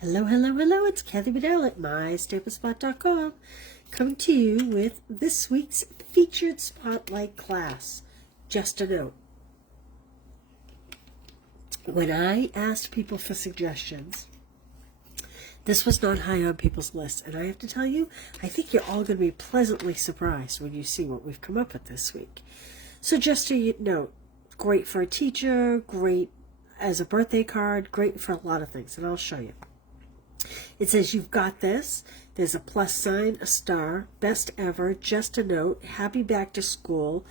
Hello, hello, hello, it's Kathy Bedell at MyStapleSpot.com coming to you with this week's featured spotlight class. Just a note. When I asked people for suggestions, this was not high on people's lists, and I have to tell you, I think you're all going to be pleasantly surprised when you see what we've come up with this week. So just a note, great for a teacher, great as a birthday card, great for a lot of things, and I'll show you. It says, you've got this. There's a plus sign, a star, best ever, just a note, happy back to school,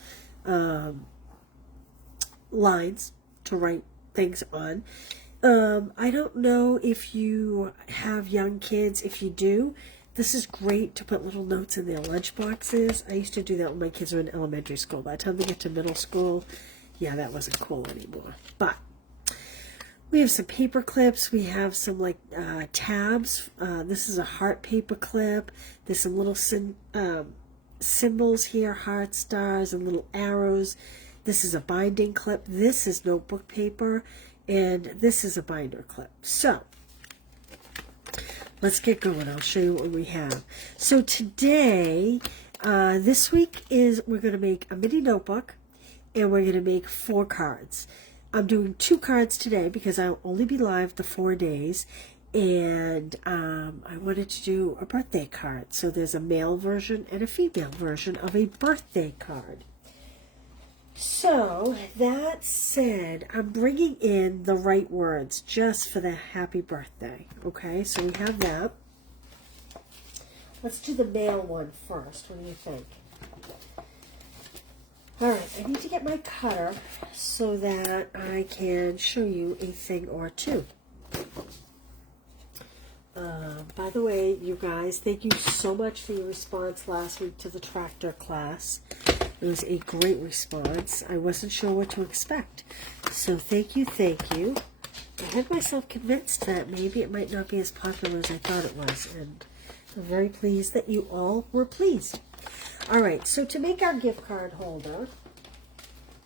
lines to write things on. I don't know if you have young kids. If you do, this is great to put little notes in their lunch boxes. I used to do that when my kids were in elementary school. By the time they get to middle school, yeah, that wasn't cool anymore. But we have some paper clips. We have some tabs. This is a heart paper clip. There's some little symbols here, hearts, stars, and little arrows. This is a binding clip. This is notebook paper. And this is a binder clip. So let's get going. I'll show you what we have. So today, this week we're going to make a mini notebook, and we're going to make 4 cards. I'm doing 2 cards today because I'll only be live the 4 days, and I wanted to do a birthday card. So there's a male version and a female version of a birthday card. So that said, I'm bringing in the right words just for the happy birthday. Okay, so we have that. Let's do the male one first. What do you think? All right, I need to get my cutter so that I can show you a thing or two. By the way, you guys, thank you so much for your response last week to the tractor class. It was a great response. I wasn't sure what to expect. So thank you, thank you. I had myself convinced that maybe it might not be as popular as I thought it was, and I'm very pleased that you all were pleased. All right, so to make our gift card holder,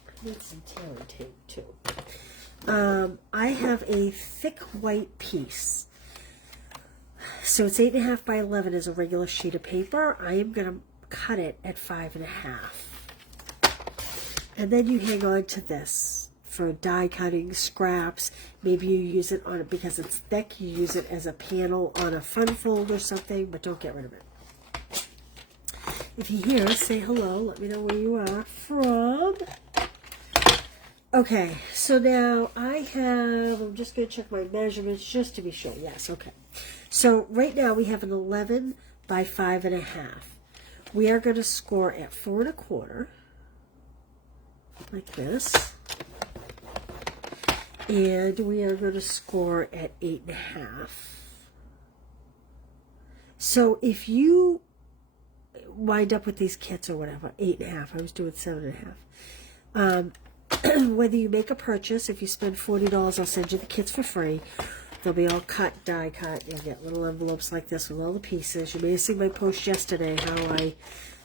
I need some tear tape too. I have a thick white piece. So it's 8.5 by 11 is a regular sheet of paper. I am going to cut it at 5.5. And then you hang on to this for die cutting, scraps. Maybe you use it on it because it's thick. You use it as a panel on a fun fold or something, but don't get rid of it. If you hear us, say hello. Let me know where you are from. Okay, so now I'm just going to check my measurements just to be sure. Yes, okay. So right now we have an 11 by 5.5. We are going to score at 4.25, like this. And we are going to score at 8.5. So if you wind up with these kits or whatever, 8.5, I was doing 7.5. Whether you make a purchase, if you spend $40, I'll send you the kits for free. They'll be all cut, die cut. You'll get little envelopes like this with all the pieces. You may have seen my post yesterday how I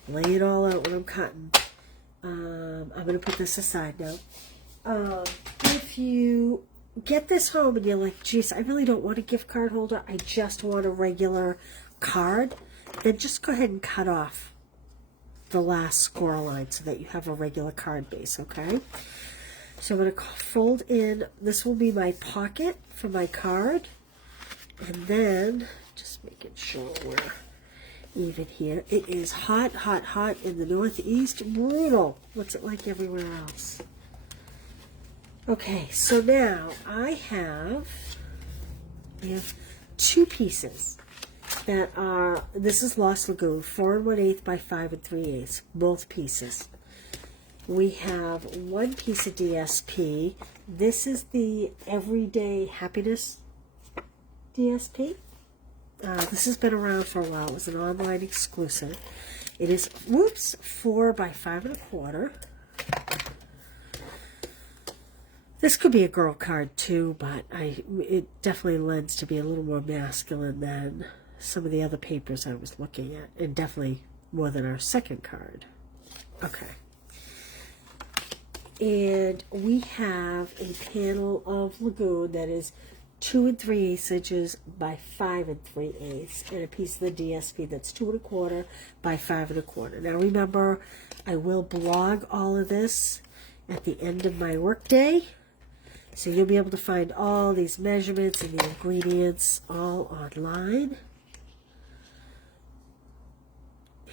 lay it all out when I'm cutting. I'm going to put this aside now. If you get this home and you're like, geez, I really don't want a gift card holder, I just want a regular card, then just go ahead and cut off the last score line so that you have a regular card base, okay? So I'm going to fold in, this will be my pocket for my card, and then, just making sure we're even here, it is hot, hot, hot in the Northeast, brutal. What's it like everywhere else? Okay, so now we have 2 pieces that are, this is Lost Lagoon, 4 1/8 by 5 3/8, both pieces. We have 1 piece of DSP. This is the Everyday Happiness DSP. This has been around for a while. It was an online exclusive. It is, 4 by 5 1/4. This could be a girl card too, but it definitely lends to be a little more masculine than some of the other papers I was looking at, and definitely more than our second card. Okay. And we have a panel of Lagoon that is 2 3/8 inches by 5 3/8, and a piece of the DSP that's 2 1/4 by 5 1/4. Now remember, I will blog all of this at the end of my workday, so you'll be able to find all these measurements and the ingredients all online.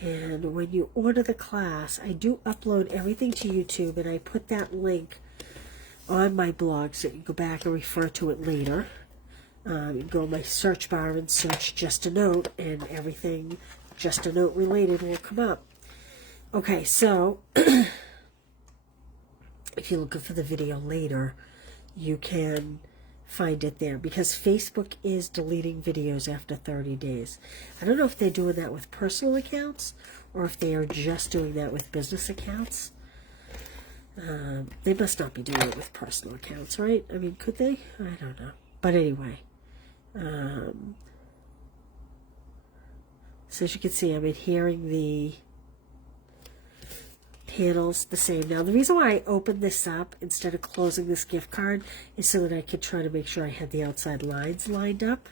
And when you order the class, I do upload everything to YouTube, and I put that link on my blog so you can go back and refer to it later. You can go in my search bar and search Just a Note, and everything Just a Note related will come up. Okay, so if you're looking for the video later, you can find it there, because Facebook is deleting videos after 30 days. I don't know if they're doing that with personal accounts or if they are just doing that with business accounts. They must not be doing it with personal accounts, right? I mean, could they? I don't know. But anyway, so as you can see, I'm adhering the panels the same. Now, the reason why I opened this up instead of closing this gift card is so that I could try to make sure I had the outside lines lined up.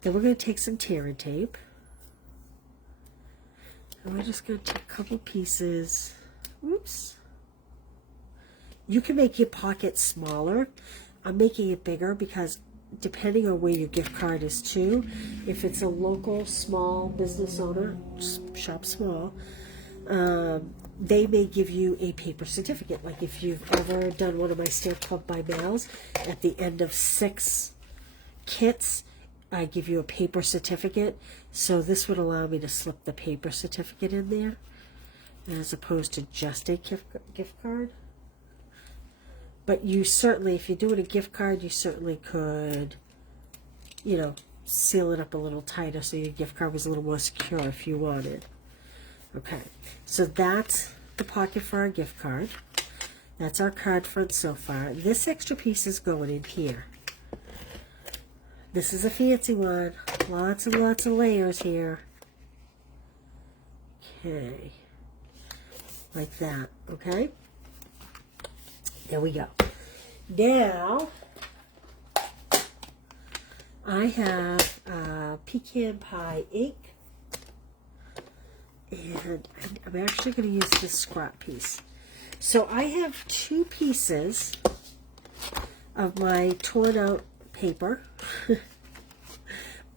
Then we're going to take some tear and tape. And we're just going to take a couple pieces. Oops. You can make your pocket smaller. I'm making it bigger because depending on where your gift card is to, if it's a local small business owner, shop small, they may give you a paper certificate. Like if you've ever done one of my Stamp Club by Mails, at the end of 6 kits, I give you a paper certificate. So this would allow me to slip the paper certificate in there, as opposed to just a gift card. But you certainly, if you're doing a gift card, you certainly could, you know, seal it up a little tighter so your gift card was a little more secure if you wanted. Okay, so that's the pocket for our gift card. That's our card front so far. This extra piece is going in here. This is a fancy one. Lots and lots of layers here. Okay, like that, okay? There we go. Now, I have pecan pie ink. And I'm actually going to use this scrap piece. So I have 2 pieces of my torn out paper.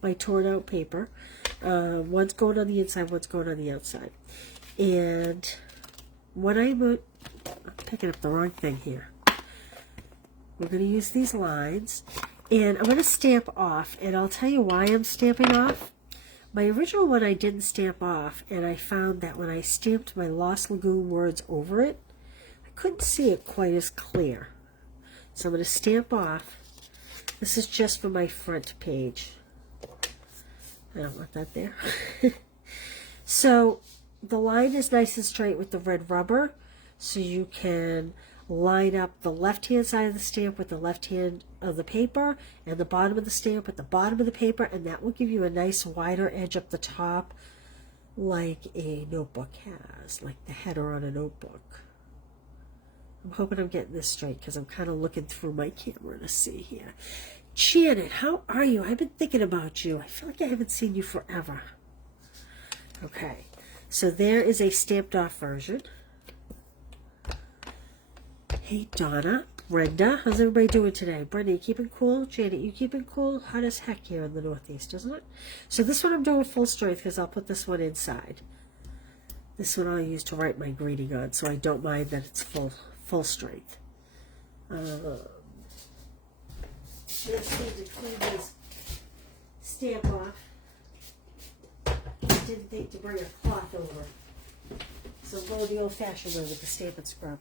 My torn out paper. One's going on the inside, one's going on the outside. And what I'm picking up the wrong thing here. We're going to use these lines. And I'm going to stamp off. And I'll tell you why I'm stamping off. My original one I didn't stamp off, and I found that when I stamped my Lost Lagoon words over it, I couldn't see it quite as clear. So I'm going to stamp off. This is just for my front page. I don't want that there. So the line is nice and straight with the red rubber, so you can line up the left-hand side of the stamp with the left hand of the paper, and the bottom of the stamp with the bottom of the paper, and that will give you a nice wider edge up the top, like a notebook has, like the header on a notebook. I'm hoping I'm getting this straight because I'm kind of looking through my camera to see here. Janet, how are you? I've been thinking about you. I feel like I haven't seen you forever. Okay, so there is a stamped off version. Hey, Donna, Brenda, how's everybody doing today? Brenda, you keeping cool? Janet, you keeping cool? Hot as heck here in the Northeast, isn't it? So this one I'm doing full strength because I'll put this one inside. This one I'll use to write my greeting on, so I don't mind that it's full strength. Just need to clean this stamp off. I didn't think to bring a cloth over, so I'm going the old-fashioned way with the Stamp and Scrub.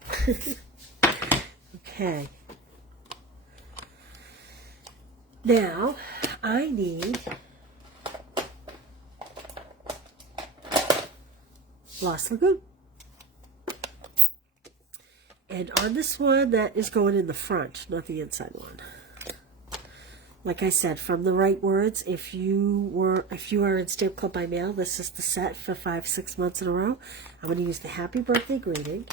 Okay. Now, I need Lost Lagoon. And on this one, that is going in the front, not the inside one. Like I said, from the right words, if you are in Stamp Club by Mail, this is the set for 5-6 months in a row. I'm going to use the Happy Birthday greeting.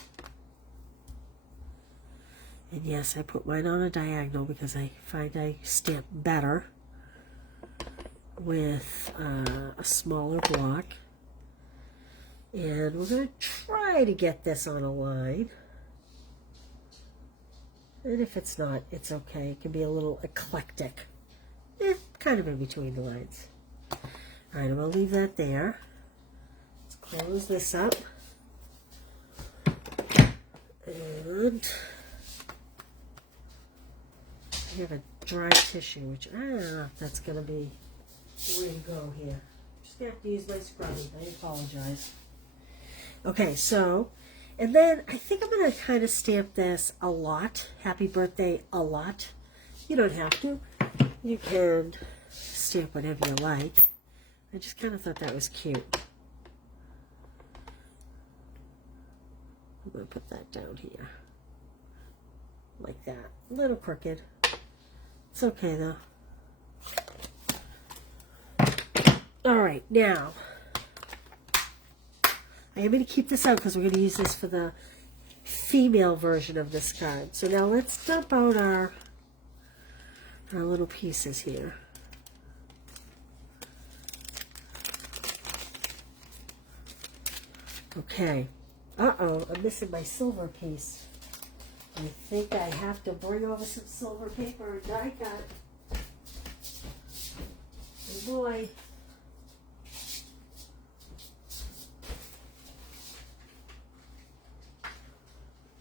And yes, I put mine on a diagonal because I find I stamp better with a smaller block. And we're going to try to get this on a line. And if it's not, it's okay. It can be a little eclectic. Kind of in between the lines. All right, I'm going to leave that there. Let's close this up. And I have a dry tissue, which I don't know if that's going to be the way to go here. Just going to have to use my scrubby. I apologize. Okay, so, and then I think I'm going to kind of stamp this a lot. Happy birthday a lot. You don't have to. You can stamp whatever you like. I just kind of thought that was cute. I'm going to put that down here. Like that. A little crooked. It's okay though. Alright, now I am going to keep this out because we're going to use this for the female version of this card. So now let's dump out our little pieces here. Okay. Uh-oh, I'm missing my silver piece. I think I have to bring over some silver paper and die cut. Oh boy.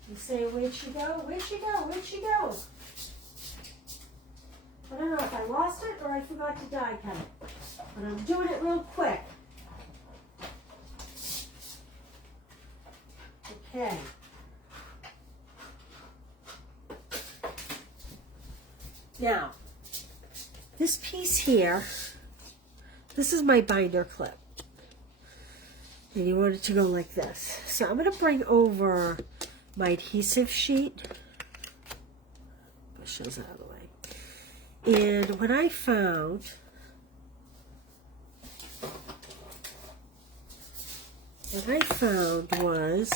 You say, where'd she go? Where'd she go? Where'd she go? I don't know if I lost it or I forgot to die cut it. But I'm doing it real quick. Okay. Now, this piece here, this is my binder clip. And you want it to go like this. So I'm going to bring over my adhesive sheet. Push those out of the way. And what I found was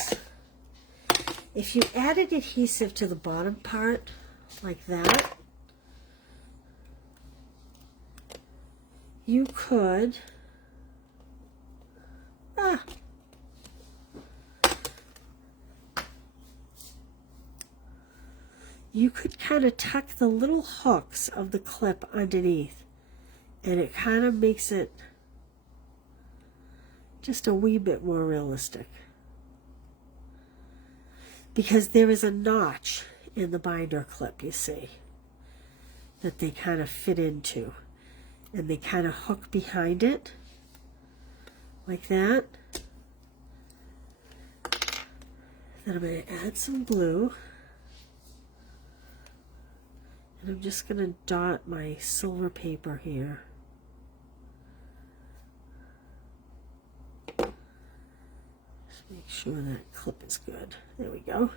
if you added adhesive to the bottom part like that, you could kind of tuck the little hooks of the clip underneath, and it kind of makes it just a wee bit more realistic. Because there is a notch in the binder clip, you see, that they kind of fit into. And they kind of hook behind it, like that. Then I'm going to add some glue. And I'm just going to dot my silver paper here. Make sure that clip is good. There we go.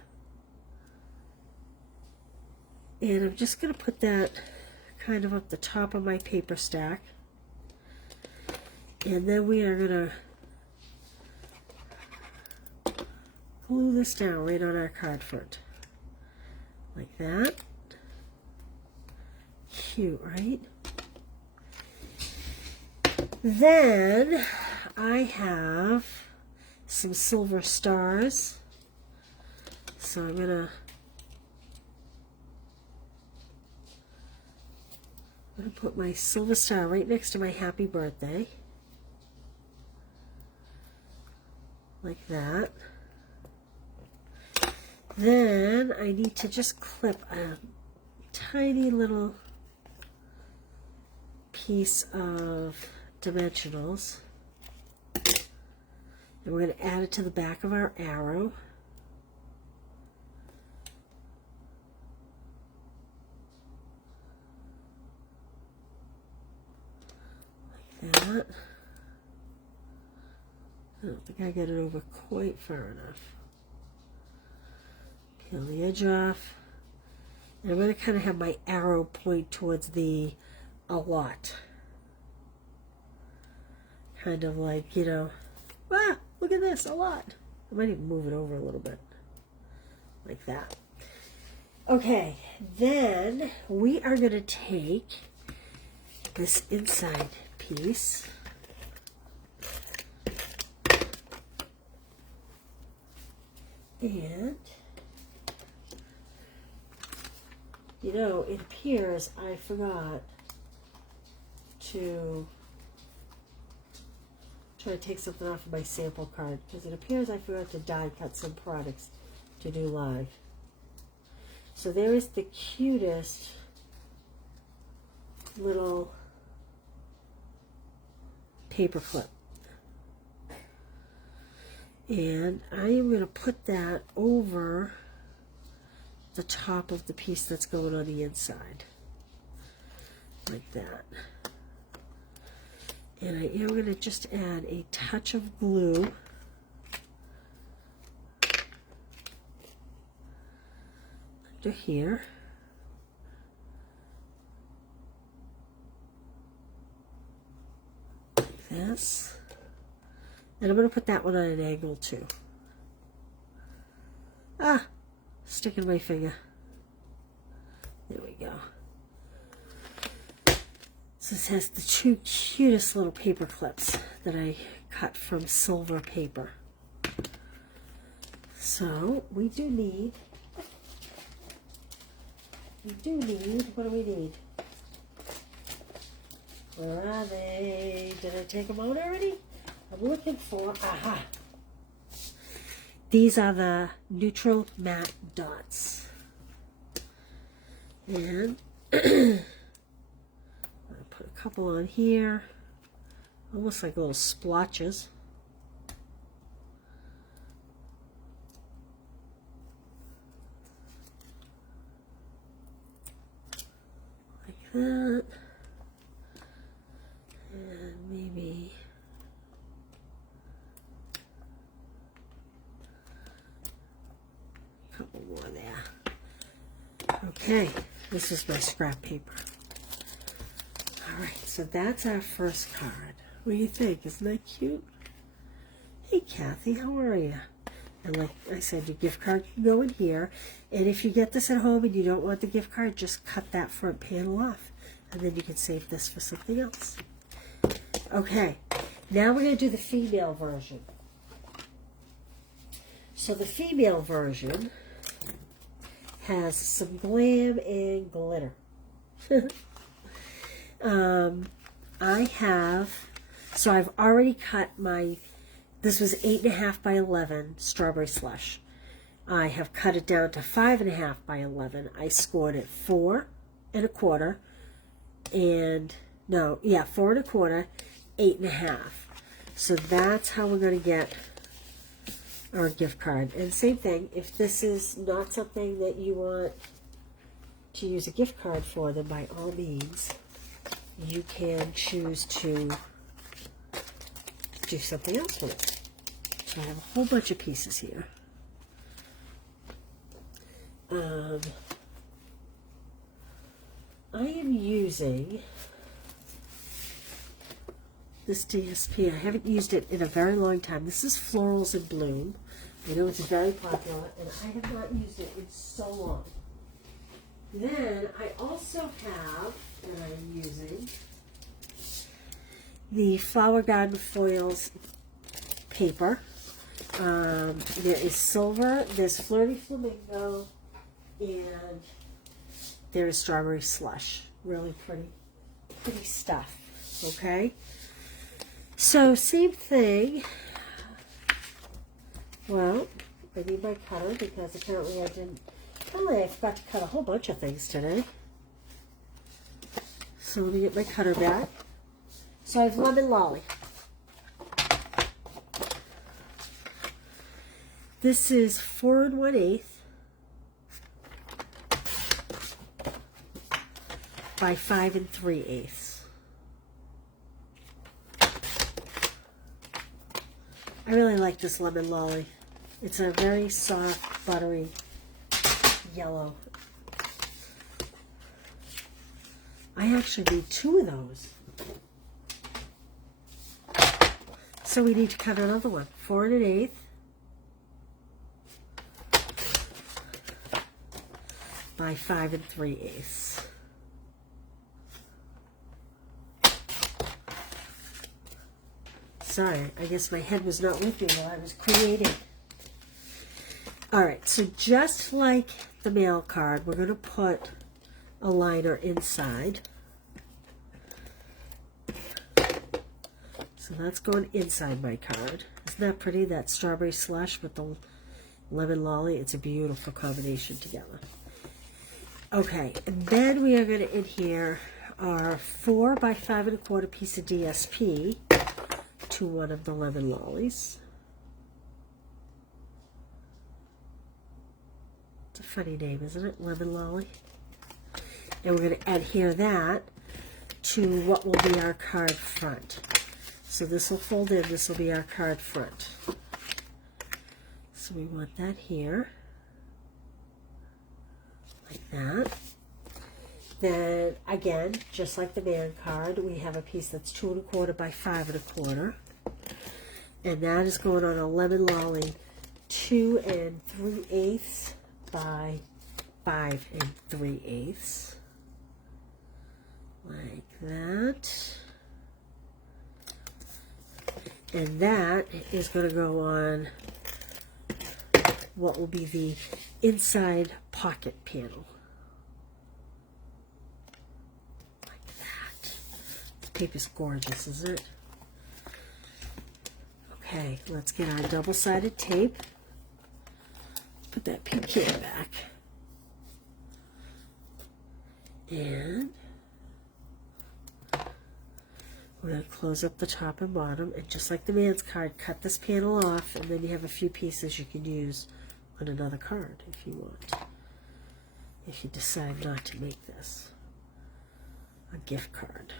And I'm just going to put that kind of up the top of my paper stack. And then we are going to glue this down right on our card front. Like that. Cute, right? Then I have some silver stars. So I'm gonna put my silver star right next to my happy birthday. Like that. Then I need to just clip a tiny little piece of dimensionals. And we're going to add it to the back of our arrow. Like that. I don't think I got it over quite far enough. Peel the edge off. And I'm going to kind of have my arrow point towards the a lot. Kind of like, you know, ah, look at this, a lot. I might even move it over a little bit. Like that. Okay, then we are going to take this inside piece and, you know, it appears I forgot to try to take something off of my sample card, because it appears I forgot to die cut some products to do live. So there is the cutest little paper clip. And I am going to put that over the top of the piece that's going on the inside. Like that. And I am going to just add a touch of glue under here. Like this. And I'm going to put that one on an angle too. Ah, sticking my finger. There we go. So this has the two cutest little paper clips that I cut from silver paper. So we do need, what do we need? Where are they? Did I take them out already? I'm looking for, aha. These are the neutral matte dots. And I'll put a couple on here, almost like little splotches. Like that. And maybe a couple more there. Okay, this is my scrap paper. Alright, so that's our first card. What do you think? Isn't that cute? Hey Kathy, how are you? And like I said, your gift card can go in here. And if you get this at home and you don't want the gift card, just cut that front panel off. And then you can save this for something else. Okay, now we're going to do the female version. So the female version has some glam and glitter. I've already cut my, this was 8.5 by 11 strawberry slush. I have cut it down to 5.5 by 11. I scored it 4 1/4, and no, yeah, 4 1/4, 8.5. So that's how we're going to get our gift card. And same thing, if this is not something that you want to use a gift card for, then by all means, you can choose to do something else with it. So I have a whole bunch of pieces here. I am using this DSP. I haven't used it in a very long time. This is Florals in Bloom. I know it's very popular, and I have not used it in so long. Then I also have, that I'm using, the Flower Garden Foils paper. There is silver, there's Flirty Flamingo, and there is Strawberry Slush. Really pretty stuff, okay? So same thing. Well, I need my cutter because apparently I forgot to cut a whole bunch of things today. So let me get my cutter back. So I have Lemon Lolly. This is 4 1/8 by 5 3/8. I really like this Lemon Lolly. It's a very soft, buttery yellow. I actually need 2 of those. So we need to cut another one. 4 1/8 by 5 3/8. Sorry, I guess my head was not with me while I was creating. All right, so just like the mail card, we're going to put a liner inside. So that's going inside my card. Isn't that pretty? That strawberry slush with the lemon lolly. It's a beautiful combination together. Okay, and then we are going to adhere our 4 by 5 1/4 piece of DSP to one of the lemon lollies. It's a funny name, isn't it? Lemon lolly. And we're going to adhere that to what will be our card front. So this will fold in, this will be our card front. So we want that here, like that. Then again, just like the man card, we have a piece that's 2 1/4 by 5 1/4. And that is going on a lemon lolly 2 3/8 by 5 3/8. Like that. And that is going to go on what will be the inside pocket panel. Like that. This paper's gorgeous, isn't it? Okay, let's get our double-sided tape. Put that pink can back. And we're going to close up the top and bottom, and just like the man's card, cut this panel off, and then you have a few pieces you can use on another card if you want. If you decide not to make this a gift card.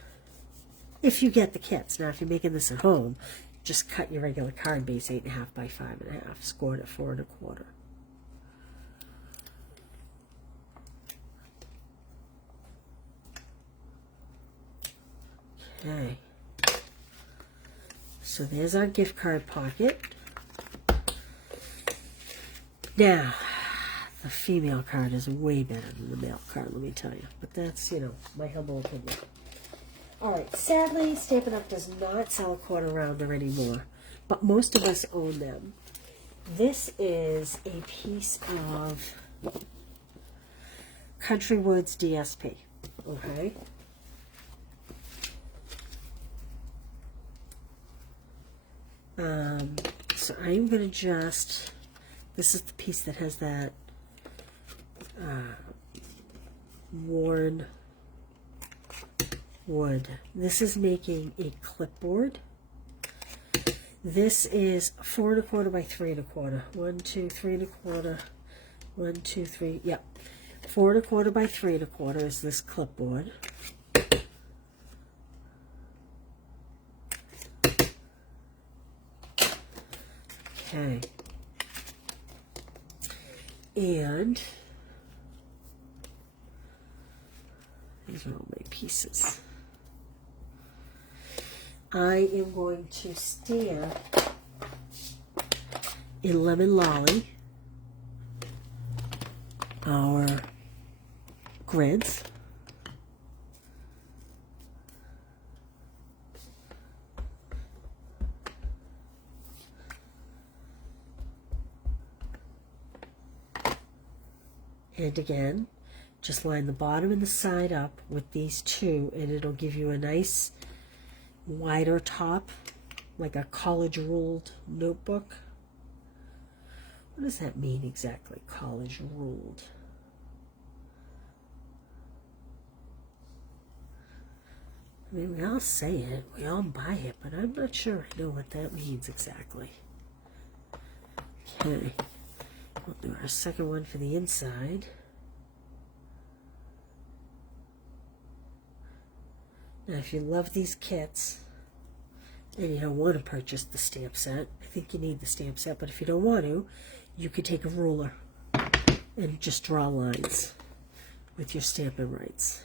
If you get the kits. Now, if you're making this at home, just cut your regular card base 8.5 by 5.5, scored at 4 1/4. Okay. So there's our gift card pocket. Now, the female card is way better than the male card, let me tell you. But that's, my humble opinion. All right, sadly, Stampin' Up! Does not sell a quarter rounder anymore, but most of us own them. This is a piece of Country Woods DSP, okay? So I'm going to just, this is the piece that has that worn wood. This is making a clipboard. This is 4 1/4 by 3 1/4. 1, 2, 3 1/4. 1, 2, 3. Yep. 4 1/4 by 3 1/4 is this clipboard. Okay. And these are all my pieces. I am going to stamp in Lemon Lolly our grids. And again, just line the bottom and the side up with these two, and it'll give you a nice wider top, like a college ruled notebook. What does that mean exactly, college ruled? I mean, we all say it, we all buy it, but I'm not sure I know what that means exactly. Okay. We'll do our second one for the inside. Now, if you love these kits and you don't want to purchase the stamp set, I think you need the stamp set, but if you don't want to, you could take a ruler and just draw lines with your stamping rights.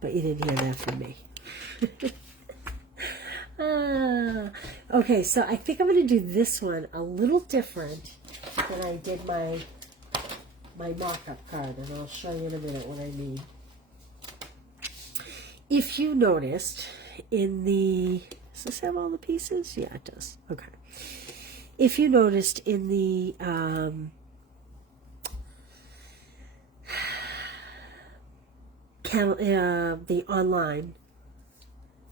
But you didn't hear that from me. Okay, so I think I'm going to do this one a little different than I did my my mock-up card, and I'll show you in a minute what I mean. If you noticed in the, does this have all the pieces? Yeah, it does. Okay. If you noticed in the the online,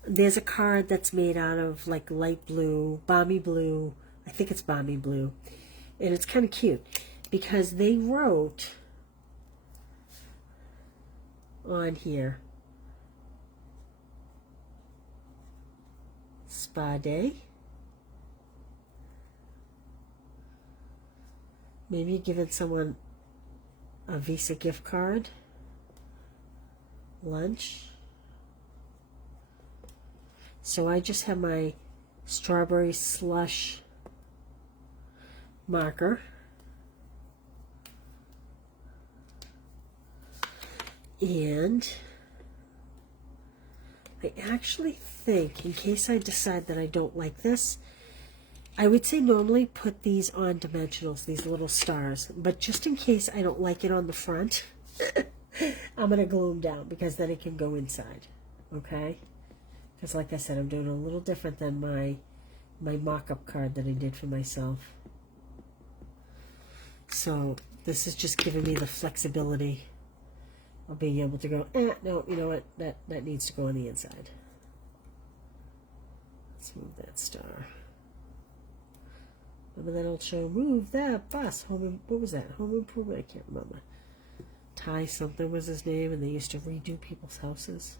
there's a card that's made out of like light blue, balmy blue. I think it's balmy blue, and it's kind of cute because they wrote on here Spa Day. Maybe you're giving someone a Visa gift card, lunch. So I just have my strawberry slush marker. And I actually think, in case I decide that I don't like this, I would say normally put these on dimensionals, these little stars. But just in case I don't like it on the front, I'm going to glue them down because then it can go inside. Okay? Because like I said, I'm doing a little different than my mock-up card that I did for myself. So this is just giving me the flexibility of being able to go, no, you know what, that needs to go on the inside. Let's move that star. Remember that old show, Move That Bus? What was that? Home Improvement? I can't remember. Ty something was his name, and they used to redo people's houses.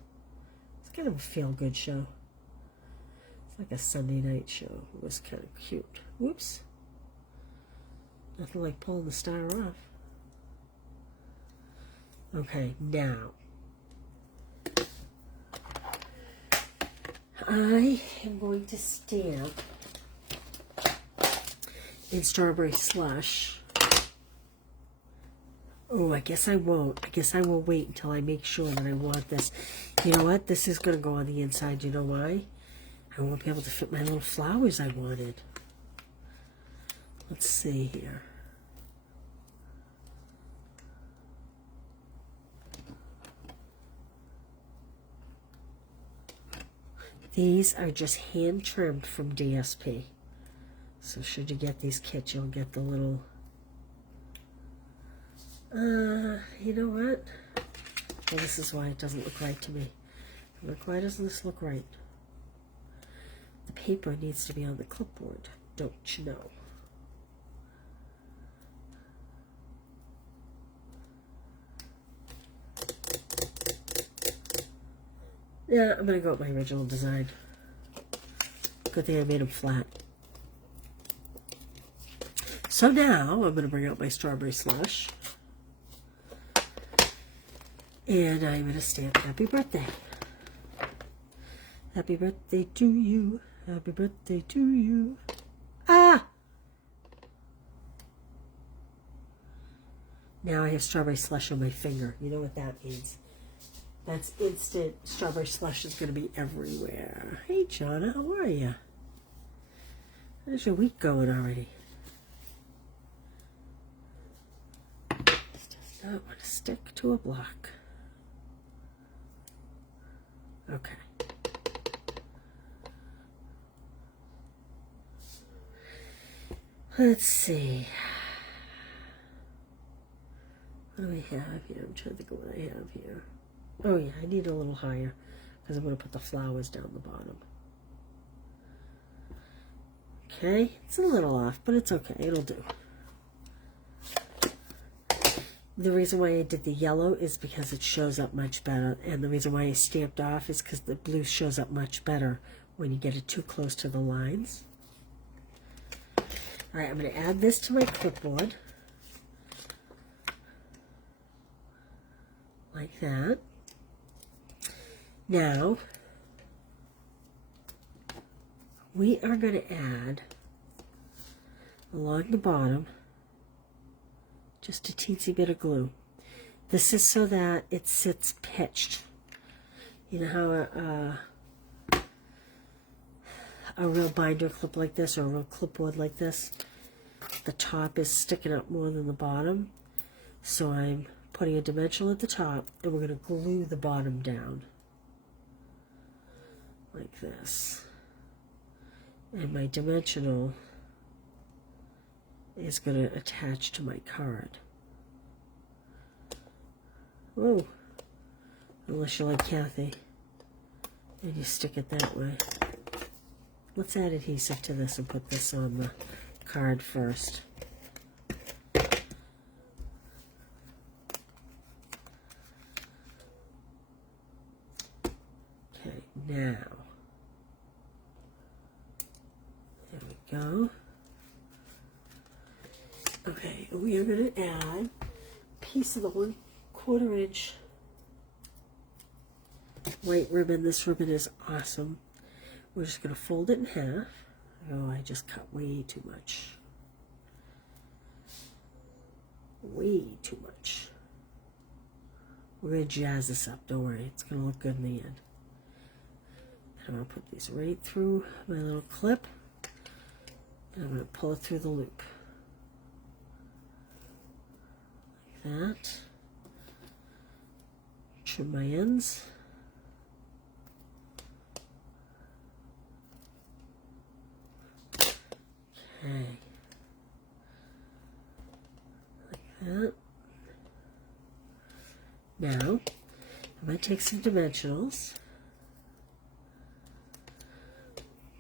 It's kind of a feel-good show. It's like a Sunday night show. It was kind of cute. Whoops. Nothing like pulling the star off. Okay, now I am going to stamp in Strawberry Slush. Oh, I guess I won't. I guess I will wait until I make sure that I want this. You know what? This is going to go on the inside. You know why? I won't be able to fit my little flowers I wanted. Let's see here. These are just hand trimmed from DSP. So should you get these kits, you'll get the little, you know what? Well, this is why it doesn't look right to me. I'm like, why doesn't this look right? The paper needs to be on the clipboard, don't you know? Yeah, I'm going to go with my original design. Good thing I made them flat. So now I'm going to bring out my Strawberry Slush. And I'm going to stamp Happy Birthday. Happy birthday to you. Happy birthday to you. Ah! Now I have Strawberry Slush on my finger. You know what that means. That's instant. Strawberry Slush is going to be everywhere. Hey, Jonna, how are you? How's your week going already? This does not want to stick to a block. Okay. Let's see. What do we have here? I'm trying to think of what I have here. Oh yeah, I need a little higher because I'm going to put the flowers down the bottom. Okay, it's a little off, but it's okay. It'll do. The reason why I did the yellow is because it shows up much better, and the reason why I stamped off is because the blue shows up much better when you get it too close to the lines. All right, I'm going to add this to my clipboard. Like that. Now, we are going to add along the bottom just a teensy bit of glue. This is so that it sits pitched. You know how a real binder clip like this or a real clipboard like this, the top is sticking up more than the bottom. So I'm putting a dimensional at the top, and we're going to glue the bottom down like this. And my dimensional is going to attach to my card. Whoa, unless you're like Kathy and you stick it that way. Let's add adhesive to this and put this on the card first. Okay, now, there we go. Okay, we are going to add a piece of the 1/4 inch white ribbon. This ribbon is awesome. We're just going to fold it in half. Oh, I just cut way too much. Way too much. We're going to jazz this up, don't worry. It's going to look good in the end. And I'm going to put these right through my little clip. And I'm going to pull it through the loop. Like that. Trim my ends. Okay. Like that. Now, I'm going to take some dimensionals.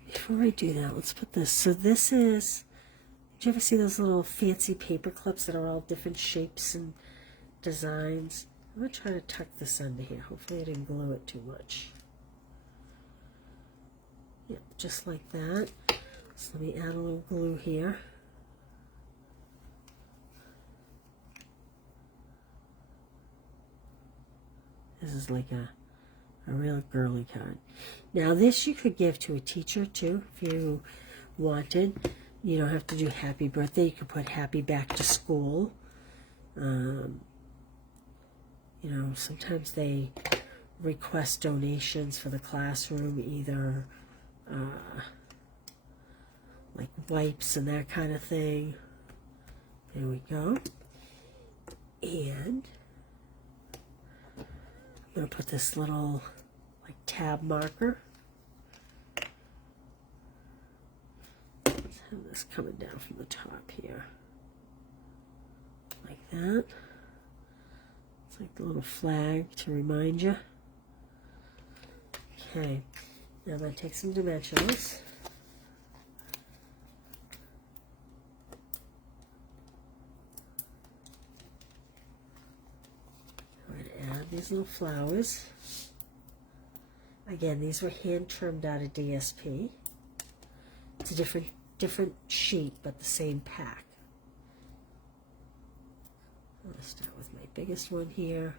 Before I do that, let's put this. So this is, did you ever see those little fancy paper clips that are all different shapes and designs? I'm going to try to tuck this under here. Hopefully I didn't glue it too much. Yep, just like that. So let me add a little glue here. This is like a real girly card. Now this you could give to a teacher too if you wanted. You don't have to do happy birthday. You could put happy back to school. You know, sometimes they request donations for the classroom, either like wipes and that kind of thing. There we go. And I'm going to put this little like tab marker. Let's have this coming down from the top here. Like that. It's like the little flag to remind you. Okay. Now I'm going to take some dimensionals. These little flowers. Again, these were hand trimmed out of DSP. It's a different sheet, but the same pack. I'm going to start with my biggest one here.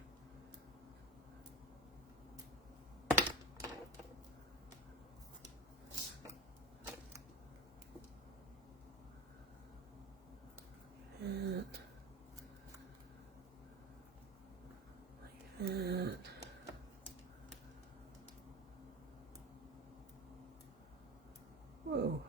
That. Whoa.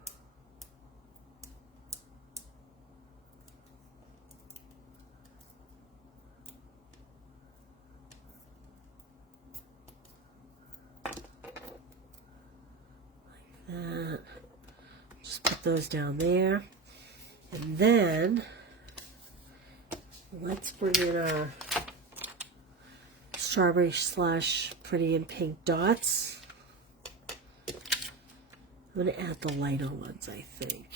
Like that. Just put those down there. And then let's bring in our strawberry slash pretty and pink dots. I'm going to add the lighter ones, I think.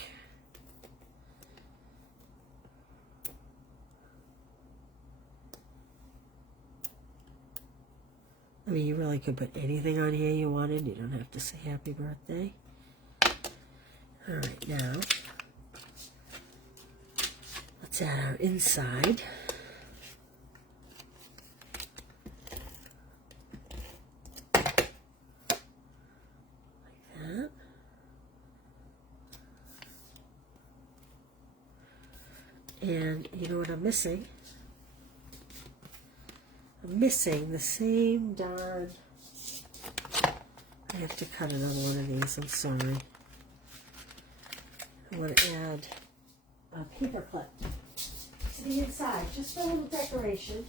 I mean, you really could put anything on here you wanted. You don't have to say happy birthday. All right, now let's add our inside. And you know what I'm missing? I'm missing the same darn... I have to cut another one of these, I'm sorry. I want to add a paper clip. to the inside, just for a little decoration.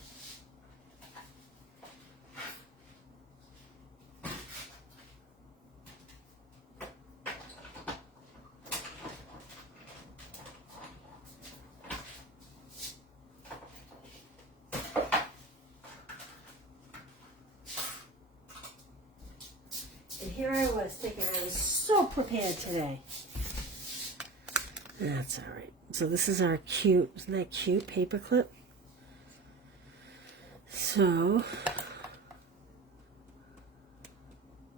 And here I was thinking I was so prepared today. That's all right. So this is our cute, isn't that cute, paper clip? So,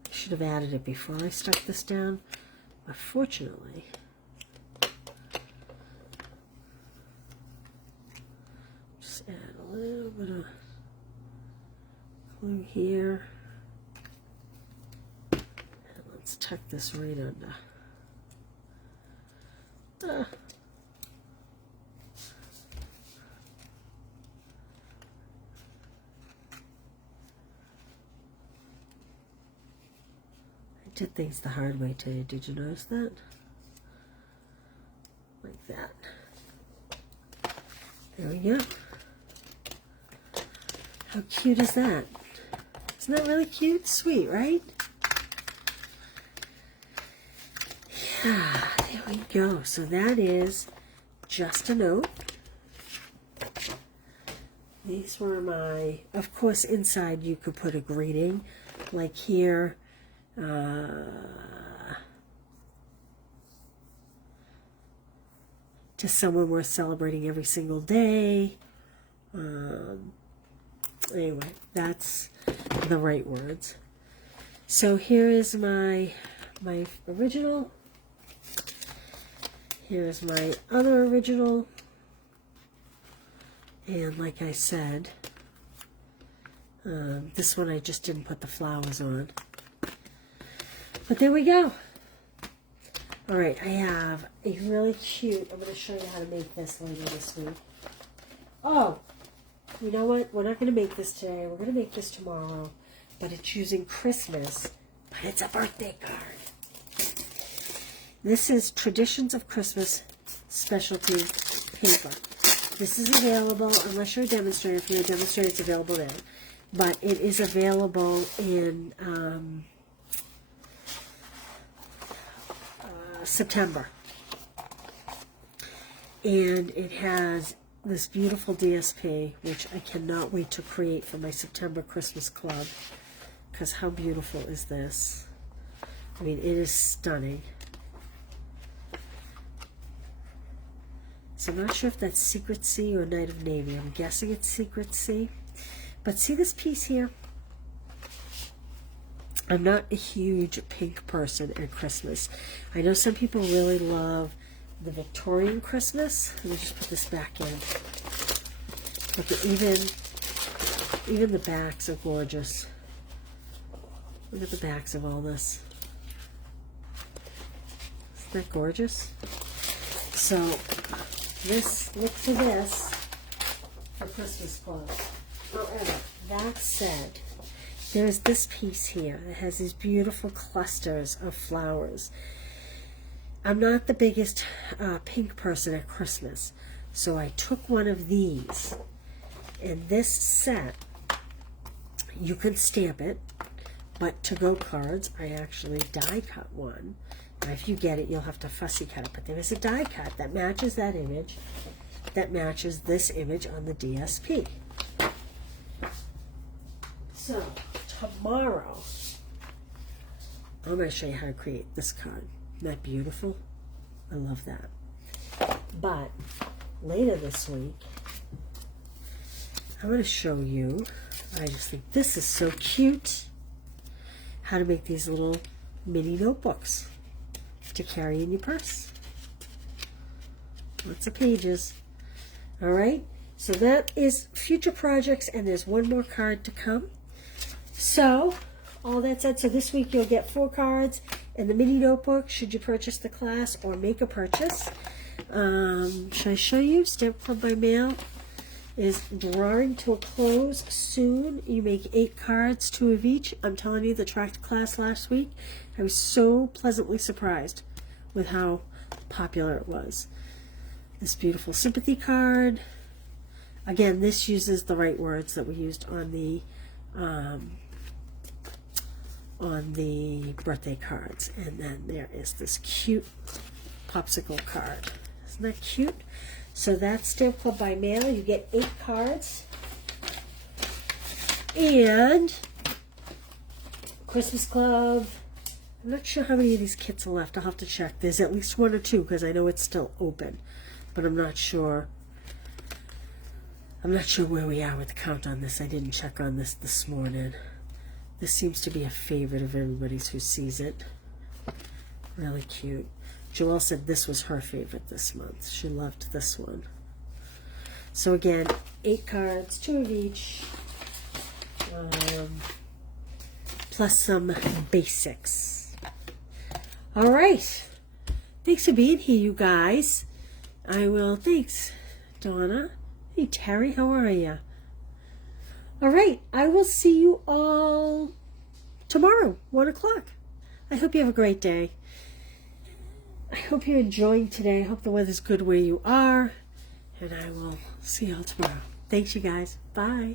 I should have added it before I stuck this down, but fortunately, just add a little bit of glue here. And let's tuck this right under. I did things the hard way today. Did you notice that? Like that. There we go. How cute is that? Isn't that really cute? Sweet, right? Yeah, there we go. So that is just a note. These were my, of course, inside you could put a greeting, like here, to someone we're celebrating every single day. Anyway, that's the right words. So here is my original. Here's my other original. And like I said, this one I just didn't put the flowers on. But there we go. All right, I have a really cute, I'm going to show you how to make this later this week. Oh, you know what? We're not going to make this today. We're going to make this tomorrow. But it's using Christmas, but it's a birthday card. This is Traditions of Christmas specialty paper. This is available, unless you're a demonstrator. If you're a demonstrator, it's available there. But it is available in September. And it has this beautiful DSP, which I cannot wait to create for my September Christmas Club. Because how beautiful is this? I mean, it is stunning. So I'm not sure if that's Secret Sea or Night of Navy. I'm guessing it's Secret Sea. But see this piece here? I'm not a huge pink person at Christmas. I know some people really love the Victorian Christmas. Let me just put this back in. Look at even the backs are gorgeous. Look at the backs of all this. Isn't that gorgeous? So this, look for this for Christmas clothes. However, that said, there's this piece here that has these beautiful clusters of flowers. I'm not the biggest pink person at Christmas, so I took one of these. And this set, you can stamp it, but to-go cards, I actually die cut one. Now, if you get it, you'll have to fussy cut it, but there is a die cut that matches that image, that matches this image on the DSP. So, tomorrow, I'm going to show you how to create this card. Isn't that beautiful? I love that. But later this week, I'm going to show you, I just think this is so cute, how to make these little mini notebooks to carry in your purse. Lots of pages. All right, so that is future projects, and there's one more card to come. So, all that said, so this week you'll get 4 cards and the mini notebook should you purchase the class or make a purchase. Should I show you? Stamp Club by Mail is drawing to a close soon. You make 8 cards, 2 of each. I'm telling you, the track class last week, I was so pleasantly surprised with how popular it was. This beautiful sympathy card. Again, this uses the right words that we used on the birthday cards. And then there is this cute popsicle card. Isn't that cute? So that's Stamp Club by mail. You get 8 cards. And Christmas Club. I'm not sure how many of these kits are left. I'll have to check. There's at least 1 or 2 because I know it's still open. But I'm not sure. I'm not sure where we are with the count on this. I didn't check on this morning. This seems to be a favorite of everybody's who sees it. Really cute. Joelle said this was her favorite this month. She loved this one. So again, 8 cards, 2 of each. Plus some basics. All right. Thanks for being here, you guys. Thanks, Donna. Hey, Terry, how are you? All right, I will see you all tomorrow, 1 o'clock. I hope you have a great day. I hope you're enjoying today. I hope the weather's good where you are. And I will see you all tomorrow. Thanks, you guys. Bye.